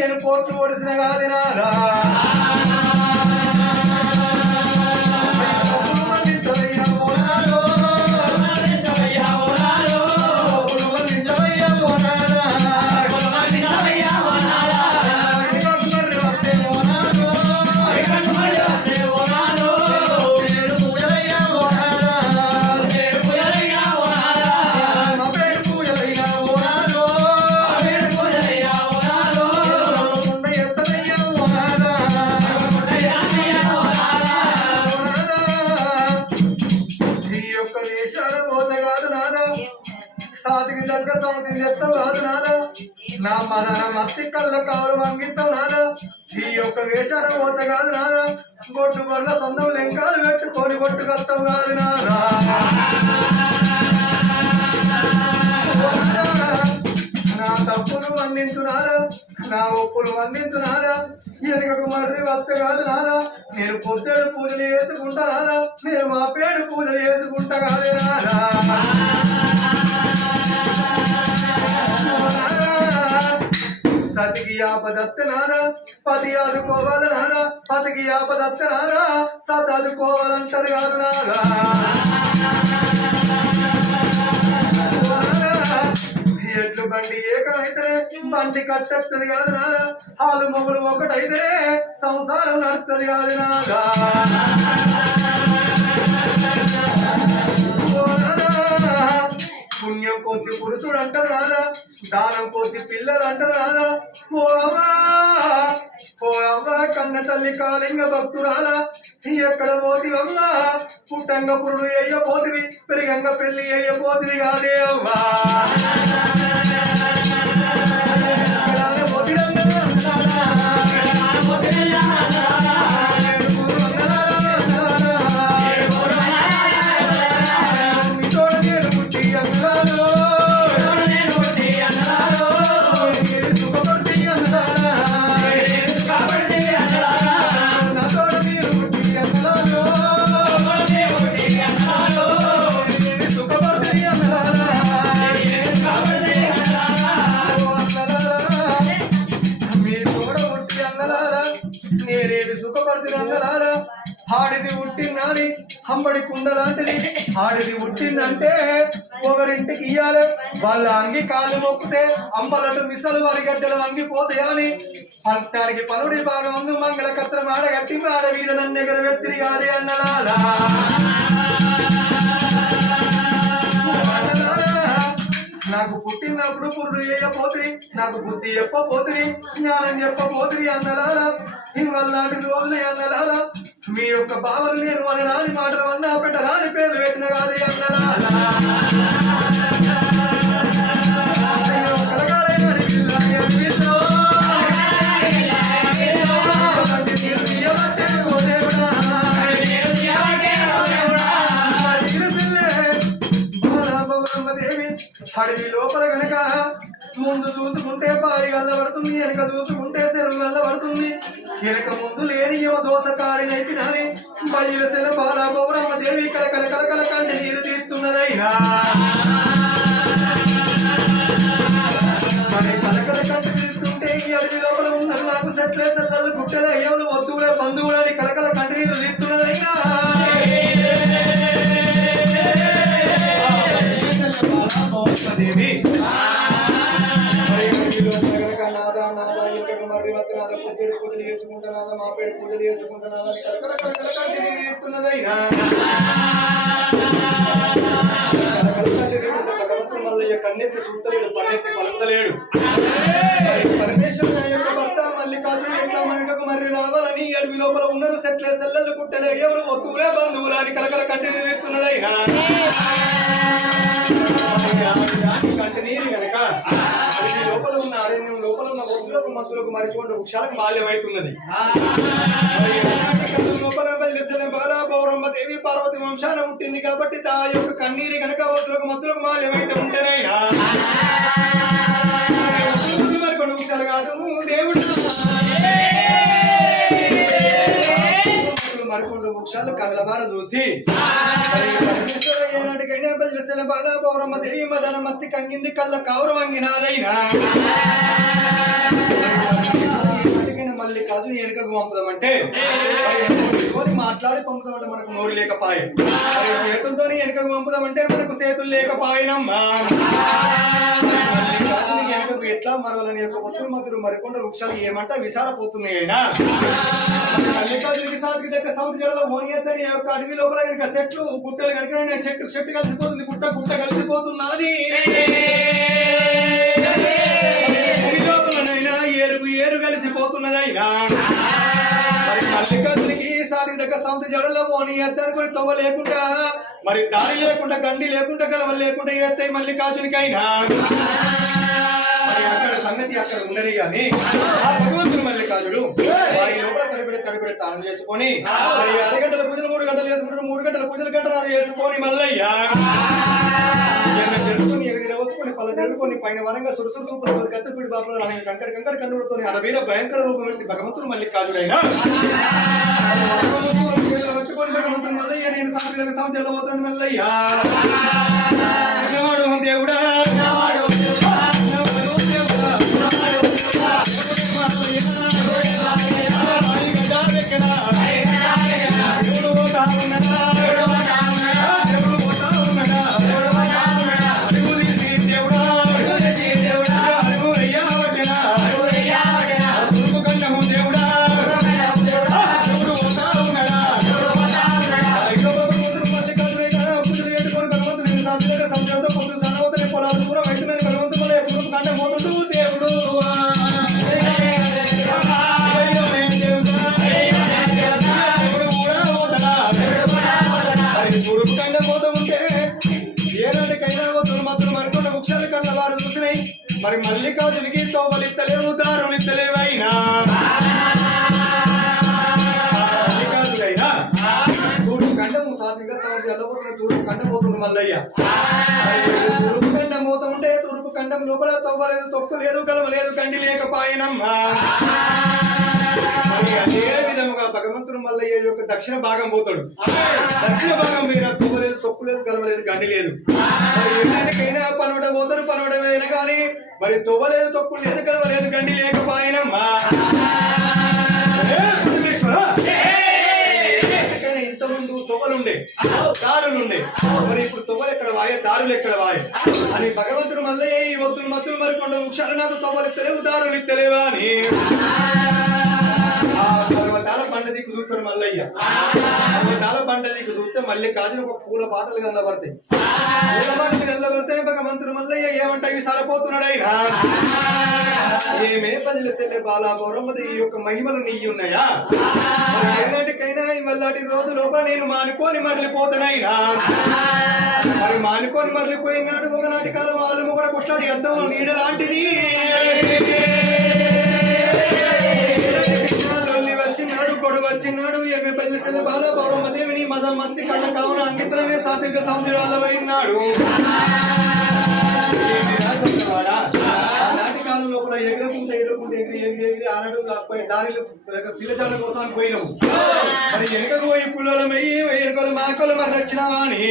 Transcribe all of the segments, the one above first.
నేను కోట్లు ఓడిసిన కాదు నాదా సాతికి దగ్గర సౌతిని ఎత్తావు కాదు నాదా నా మన మత్తి కళ్ళ కావులు వంగిస్తావు నాదా ఈ యొక్క వేషాల పోత కాదు నాదా గొడ్డు గొర్రెల సొంతం లెంకాలు పెట్టుకొని గొడ్డు కస్తావు కాదు నాదా నా తప్పులు వందించు నాదా నా ఒప్పులు వందించు నాదా ఎనకకు మర్రి వత్త కాదు నాదా నేను పొద్దుడు పూజలు చేసుకుంటా నాదా నేను మా పేడు పూజలు చేసుకుంటా కాదు నాదా సతికి ఆపదత్త నాదా పది ఆదుకోవాలి నాదా పతికి ఆపదత్త నాదా సత్ ఆదుకోవాలంటారు కాదు నాదా ఎడ్లు బండి ఏకమైతేనే బండి కట్టెత్తది కాదు నాదా హాలు మొగులు ఒకటైతేనే సంసారం నడుస్తుంది కాదు నాదా పుణ్యం కొద్ది పురుషుడు అంటారు రాదా దానం కొద్ది పిల్లలు అంటారు రాదా ఓ అవ్వ కన్న తల్లి కాలింగ భక్తురాలా ఎక్కడ పోతివమ్మా పుట్టంగ పురుడు అయ్యపోతివి పెరిగంగ పెళ్లి అయ్యపోతివి కాదే అవ్వా నేనేది సుఖపడుతున్నా ఆడిది ఉట్టిందని అంబడి కుండలాంటిది ఆడిది ఉట్టిందంటే ఒకరింటికి ఇయ్యాలి వాళ్ళ అంగి కాలు మొక్కితే అంబలటు మిసలు వరిగడ్డలు అంగిపోతాయి అని అంతానికి పనుడి బాగా ముందు మంగళ కత్రం ఆడగట్టి ఆడ మీద నన్ను ఎగరవెత్తిరి కాదే అన్నలాలా నాకు పుట్టినప్పుడు పురుడు వేయపోతుంది నాకు బుద్ధి చెప్పపోతుంది జ్ఞానం చెప్పపోతుంది అన్నలారా ఇవల్లాంటి రోజులు అన్నలారా మీ యొక్క భావన నేను మన రాని మాటలు అన్నా పెట్ట రాని పేర్లు పెట్టిన కాదు అన్నలారా అడవి లోపల గనక ముందు చూసుకుంటే పారి గల్లబడుతుంది వెనక చూసుకుంటే చెరువు గల్లబడుతుంది వెనక ముందు లేని యువ దోసకారినైతే నాని బయలు సెల బాల పౌరమ్మ దేవి కలకల కలకల కంటి నీరు తీస్తున్నదైనా మరి కలకల కంటి తీస్తుంటే ఈ అడవి లోపల ఉన్నారు నాకు సెట్లే సెల్లలు గుట్టలే అయ్యవులు వద్దువులే బంధువులని కలకల కంటి నీరు తీస్తున్నదైనా దేవి పూజలు చేసుకుంటున్నా మా పేరు పూజలు చేసుకుంటున్నా కన్నెత్తి చూస్తలేడు పన్నెత్తి పలుకుతలేడు పరమేశ్వరుడు యొక్క భర్త మల్లికార్జుడు ఎట్లా మనకు మరి రావాలని అడవి లోపల ఉన్నారు సెట్లే సెల్లలు కుట్టలే ఎవరు వద్దువులే బంధువులు అని కలకల కంటి తీరుతున్నదైనా కంటి నీరు కనుక అడవి లోపల ఉన్న అరణ్యం లోపల ఉన్న వృద్ధులకు మత్తులకు మరిచిపోండి వృక్షాలకు మాల్యమవుతున్నది లోపల బాల పౌరమ్మ దేవి పార్వతి వంశాన పుట్టింది కాబట్టి తా యొక్క కన్నీరు కనుక వృద్ధులకు మత్తులకు మాల్యమైతే ఉంటేనైనా మరికొండ వృక్షాలు కాదు దేవుడు మరికొండ వృక్షాలు కమలబార చూసి ఏనాటికైనా బల్లిసెల బాల పౌరమ్మ దేవి మదన మస్తి కంగింది కళ్ళ కావురు వంగినాదైనా వెనుకకు పంపుదామంటే మాట్లాడి పంపుదామంటే మనకు నోరు లేకపాయే, చేతులతో వెనుకకు పంపుదామంటే మనకు చేతులు లేకపాయనమ్మా. వెనుకకు ఎట్లా మరవలని యొక్క ఒత్తులు మధురు మరికొండ వృక్షాలు ఏమంటా విసారపోతున్నాయినా మల్లికార్జునికి దగ్గర సముద్ర జడలో ఓనియేసరి యొక్క అడవి లోపల కనుక చెట్లు గుట్టలు కనుక చెట్టు కలిసిపోతుంది, గుట్ట కలిసిపోతున్నది. లోపలనైనా ఏరు కలిసిపోతున్నదైనా మరి మల్లికార్జునికి సాటి దగ్గర సముద్ర జడలో పోని ఎద్దనుకొని తవ్వ లేకుండా మరి దారి లేకుండా గండి లేకుండా గలవ లేకుండా ఎత్తాయి మల్లికార్జునికైనా. అక్కడ సంగతి అక్కడ ఉండని గాని ఆ భగవంతుడు మల్లికార్జుడు వారి లోపల తడిపిడి తాను చేసుకొని 6 గంటల పూజలు 3 గంటలు చేసుకుంటాడు, 3 గంటల పూజలు గంటలు చేసుకొని మల్లయ్య జరుగుతుంది ఎగిరవచ్చుకొని పళ్ళ జరుగుకొని పైన వరంగా సురుసులు కత్తిపీడి బాబులు కంకర కన్నులతో అడవీర భయంకర రూపం వ్యక్తి భగవంతుడు మల్లికార్జుడైనా వచ్చుకొని భగవంతుడు మల్లయ్య నేను సాంస్కృతిక సంస్థలో పోతాను మల్లయ్య దేవుడా మరి మల్లికార్జునికి తోవలిత్తలేవు దారులిత్తలేవైనా మల్లికార్జుడైనా తూర్పు కండము సాత్విక ఎల్లబోతున్న తూర్పు కండం పోతుంది మల్లయ్య. తూర్పు కండం పోతా ఉంటే తూర్పు కండం లోపల తవ్వలేదు, తొక్కు లేదు, కలవలేదు, కండి లేకపాయనమ్మా. అదే విధముగా భగవంతుడు మల్లయ్య యొక్క దక్షిణ భాగం పోతాడు. దక్షిణ భాగం మీద తొవ్వలేదు, తొక్కు లేదు, కలవలేదు, గండి లేదు. ఎన్నికైనా పనవడ పోతాడు, పనవడమైనా కానీ మరి తొవ్వలేదు, తొక్కు లేదు, కలవలేదు, గండి లేకపాయనమ్మా. ఇంతకుముందు తొవ్వలుండే, దారులుండే, మరి ఇప్పుడు తొవ్వలు ఎక్కడ వాయే, దారులు ఎక్కడ వాయే అని భగవంతుడు మల్లయ్య ఈ ఒత్తులు మత్తులు మరికొండ వృక్షాలు నాకు తొవ్వలు ఇత్తలేవు, దారులు ఇత్తలేవా అని పర్వతాల బండ దిక్కు చూస్తాడు మల్లయ్య. పర్వతాల బండ దిక్కు చూస్తే మల్లికార్జున ఒక పూల బాటలు కనబడతాయి. పూల బాటలు కనబడితే భగవంతుడు మల్లయ్య ఏమంటాయి సరిపోతున్నాడైనా ఏమే పల్లె చెల్లె బాలా గౌరమ్మది ఈ యొక్క మహిమలు నీ ఉన్నాయా? ఏనాటికైనా ఈ మల్లాటి రోజు లోపల నేను మానుకొని మరలిపోతానైనా మరి మానుకొని మరలిపోయినాడు ఒకనాటి కాలం వాళ్ళు కూడా కొట్లాడి అద్దం నీడ లాంటిది. వచ్చినాడు ఏమే పల్లె బాల పౌరమ్మదేవిని మదమంతి కళ్ళ కావున అంకితమే సాత్విక సంవత్సరాలైనాడు. ఆనాటి కాలం లోపల ఎగురకుంటే ఎగిరి ఆనాడు దారిలో పిల్లచాల కోసం పోయినావు. మరి వెనుకకు పోయి పుల్లలమయ్యి ఎనుకలు మాకలు మరి వచ్చినావా అని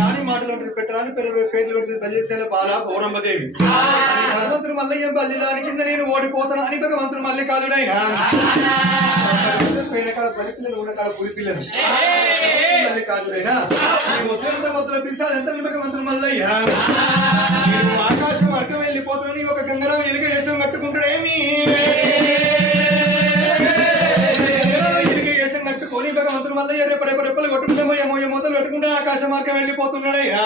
రాని మాటలు ఉంటుంది, పెట్టరాని పేర్లు పెడుతుంది బలిసేల బాల పౌరమ్మదేవి. భగవంతుడు మల్లయ్య బల్లి దాని కింద నేను ఓడిపోతాను అని భగవంతుడు మల్లికార్జుడైనా కాడ బలి పిల్లలు ఉన్న కాడ పులి పిల్లలు మల్లికార్జుడైనా మొత్తం పిలిచాలి ఎంత భగవంతుడు మల్లయ్య ఆకాశం అర్థం వెళ్ళిపోతానని ఒక గంగరామ ఎలుక వేషం కట్టుకుంటాడేమి వేషం కట్టుకొని భగవంతుడు మల్లయ్య రెప్పలు కొట్టుకుంటామో ఏమో మొదలు పెట్టుకుంటే ఆకాశ మార్గం వెళ్ళిపోతున్నాడయ్యా.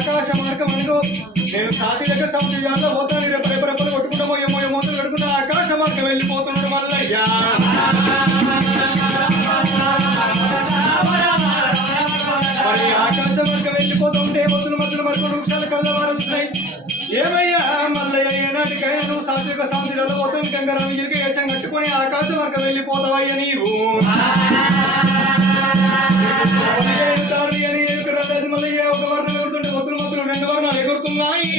ఆకాశ మార్గం అనుకో నేను సాటి దగ్గర సముద్రంలో పోతాను, రెప్పలు కొట్టుకుంటామో ఏమో మొదలు పెట్టుకుంటా ఆకాశ మార్గం వెళ్ళిపోతున్నాడు మల్లయ్య. మరి ఆకాశ మార్గం వెళ్ళిపోతూ ఉంటే మొదలు మధ్యలో మరికొన్ని వృక్షాలు కళ్ళవారు వస్తున్నాయి. ఏమయ్యా మల్లయ్య ఏనాటికైనా నువ్వు సాత్విక సముద్రాలు మొత్తం గంగారాన్ని గిరికి వేషం కట్టుకొని ఆకాశం వరకు వెళ్ళిపోతావయ్య నీవు మళ్ళీ ఒక వర్ణం ఎగురుతుంటే ఒత్తులు మొత్తులు రెండు వర్ణాలు ఎగురుతున్నాయి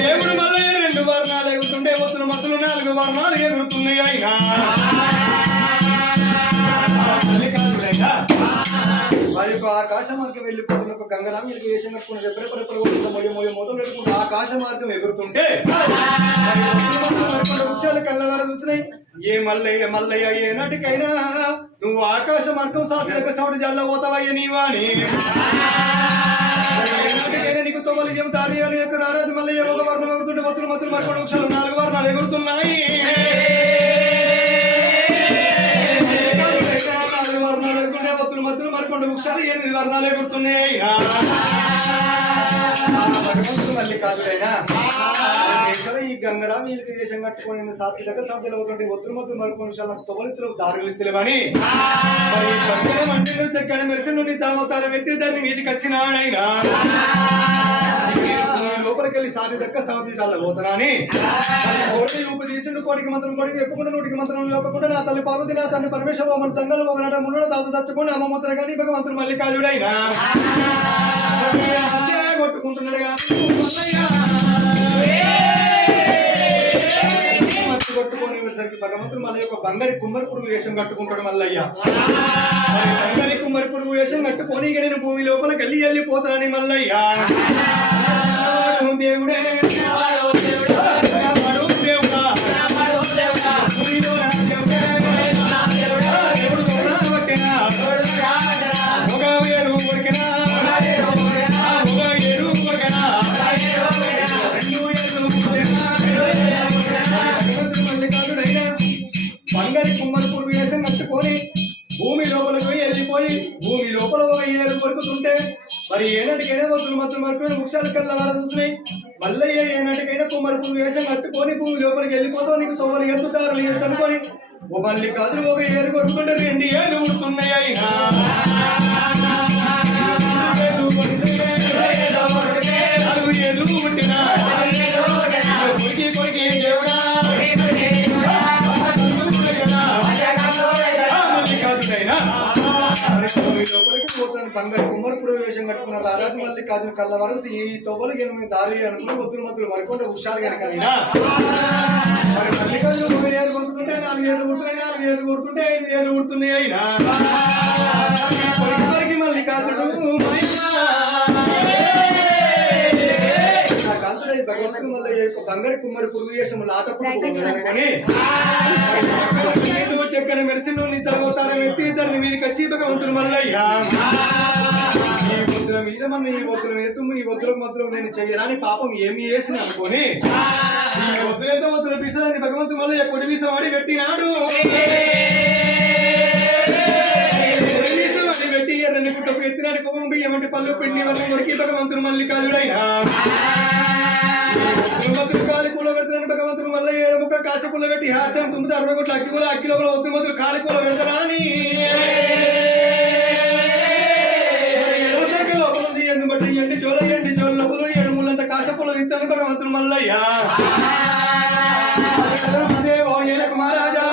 దేవుడు మళ్ళీ రెండు వర్ణాలు ఎగురుతుంటే ఒత్తులు మొత్తులు నాలుగు వర్ణాలు ఎగురుతున్నాయి అయినా మరి ఆకాశ మార్గం వెళ్ళిపోతున్న ఒక గంగరాం వీరికి వేషం కట్టుకుని రెప్పరెప్పరెప్పలు మొత్తం పెట్టుకుంటూ ఆకాశ మార్గం ఎగురుతుంటే వృక్షాలు కళ్ళవారు చూసినాయి ఏ మల్లయ్య మల్లయ్య ఏనాటికైనా నువ్వు ఆకాశ మార్గం సాధ్యక చౌడు జల్ల పోతావయ్య నీవా అని ఏనాటికైనా నీకు తొమ్మలు చెబుతారు అని యొక్క రారాజు మల్లయ్య ఒక వర్ణం ఎగురుతుంటే మత్తులు మత్తులు మరొక వృక్షాలు నాలుగు వర్ణాలు ఎగురుతున్నాయి వర్ణాలు ఎగురుతుంటే ఒత్తులు మత్తులు మరికొండ వృక్షాలు 8 వర్ణాలు ఎగురుతున్నాయి మళ్ళీ కాదులైనా ఈ గంగరా వీళ్ళకి వేషం కట్టుకొని సాతి దగ్గర సాధ్యలు అవుతుంటే ఒత్తులు మత్తులు మరికొండ వృక్షాలు తొలెత్తులు దారులు తెలివని మరి మంటిలో చక్కని మెరిసి నుండి చామసారం ఎత్తి దాన్ని మీదికి వచ్చినాడైనా లోపలికి వెళ్ళి సాధి దక్క సాధించాల పోతున్నాని కోటి ఊపి తీసిండు కోటికి మంత్రం కోటికి చెప్పుకుంటూ నూటికి మంత్రం లోపకుండా నా తల్లి పార్వతి నా తండ్రి పరమేశ్వర మన సంఘాలు ఒక నాట ముందు తాత తెచ్చుకుంటే అమ్మ ముద్ర కానీ భగవంతుడు మల్లికార్జుడైనా కొట్టుకుంటున్నాడు కొట్టుకొని సరికి భగవంతుడు మళ్ళీ ఒక బంగారి కుమ్మరి పురుగు వేషం కట్టుకుంటాడు మల్లయ్య బంగారి కుమ్మరి పురుగు వేషం కట్టుకొని ఇక నేను భూమి లోపలికి వెళ్ళిపోతానని మల్లయ్య దేవుడే బంగారి కుమ్మరి పురుగు వేషం కట్టుకొని భూమి లోపలికి వెళ్ళిపోయి భూమి లోపల ఒక ఏరు కొరుకుతుంటే మరి ఏనాటికైనా వద్దులు మత్తులు మరిపోయిన వృక్షాలు కల్లా వారు చూసినాయి మల్లయ్య ఏనాటికైనా కుమ్మరి పురుగు వేషం కట్టుకొని భూమి లోపలికి వెళ్ళిపోతావు నీకు తొవ్వలు ఎత్తుతారు అనుకొని ఓ మళ్ళీ కాదు ఒక ఏరు కొరుకుంటే 2 ఏళ్ళు ఉడుతున్నాయి ఏళ్ళు పుట్టిన కొరికి దేవుడా బంగారు కుమ్మరి ప్రవేశం కట్టుకున్న రారాజు మళ్ళీ కాదు కళ్ళ వరకు ఈ తొవ్వలు 8 దారి అనుకుని ఒత్తులు మత్తులు మరికొండ హుషారు కనుక మరి మల్లికార్జున 9 ఏళ్ళు కొడుతుంటే 4 ఏళ్ళు కొడుతున్నాయి 4 ఏళ్ళు కొడుతుంటే 5 ఏళ్ళు కొడుతున్నాయి అయినా మల్లికార్జుడు భగవంతుడు మళ్ళీ బంగారు కుమ్మరి పురుగు వేషము నాటకుని చెక్కని మెరిసిండు నీ తలవతారం ఎత్తి దాన్ని మీదకి వచ్చి భగవంతుడు మల్లయ్య ఈ ఒత్తుల మీద మన ఈ ఒత్తుల మీద ఈ ఒత్తులకు మొత్తం నేను చెయ్యరాని పాపం ఏమి వేసిన అనుకోని ఈ ఒత్తులతో ఒత్తుల పీసాలని భగవంతుడు మల్లయ్య కొడి వీసం వాడి పెట్టినాడు పెట్టి ఎర్రని గుట్టకు ఎత్తినాడు కోపం బియ్యమంటే పళ్ళు పిండి వల్ల కొడికి భగవంతుడు మల్లికార్జుడైనా కాలి కూల పెడతాను భగవంతుడు మళ్ళీ 7 ముక్క కాశ పుల్ల పెట్టి హార్చం 60 కోట్ల అగ్గి లోపల ఒత్తులు మొదలు కాలి కూల పెడతారా అని బట్టి ఎండి జోల లోపల 7 ముళ్ళంత కాశ పుల్ల తింటాను భగవంతుడు మల్లయ్య మహారాజా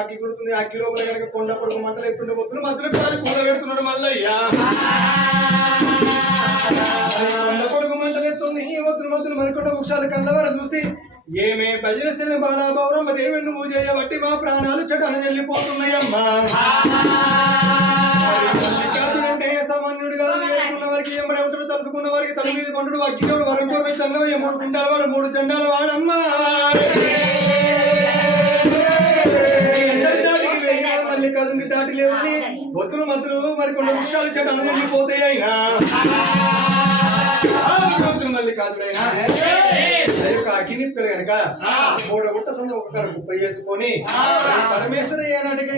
అగ్గి కొడుతుంది అగ్గి లోపల కనుక కొండ పొడుగు మంటలు ఎత్తుండే పోతుంది మధ్యలో కూర పెడుతున్నాడు మల్లయ్య కొండ పొడుగు మంటలు ఎత్తుంది ఈ వద్దులు మధ్యలో మరికొండ వృక్షాలు కళ్ళ వరకు చూసి ఏమే భజనశీల బాలాభౌరమ్మ దేవుని నువ్వు చేయబట్టి మా ప్రాణాలు చెటన వెళ్ళిపోతున్నాయమ్మా. అంటే సామాన్యుడు కాదు, ఏడుకున్న వారికి ఏమవుతాడు, తలుసుకున్న వారికి తల మీద కొంటుడు, అగ్గినోడు వరంతో పెద్దంగా మూడు గుండాల వాడు, మూడు జెండాల వాడమ్మా. మళ్ళీ కదుని దాటి లేవని బొత్తులు మతులు మరి కొన్ని వృక్షాలు చెట్టు అనుజల్లిపోతాయి అయినా మళ్ళీ కాదుడైనా అగ్ని కనుక మూడు గుట్ట సందు ఒక కుప్ప చేసుకొని పరమేశ్వర ఏనాటికి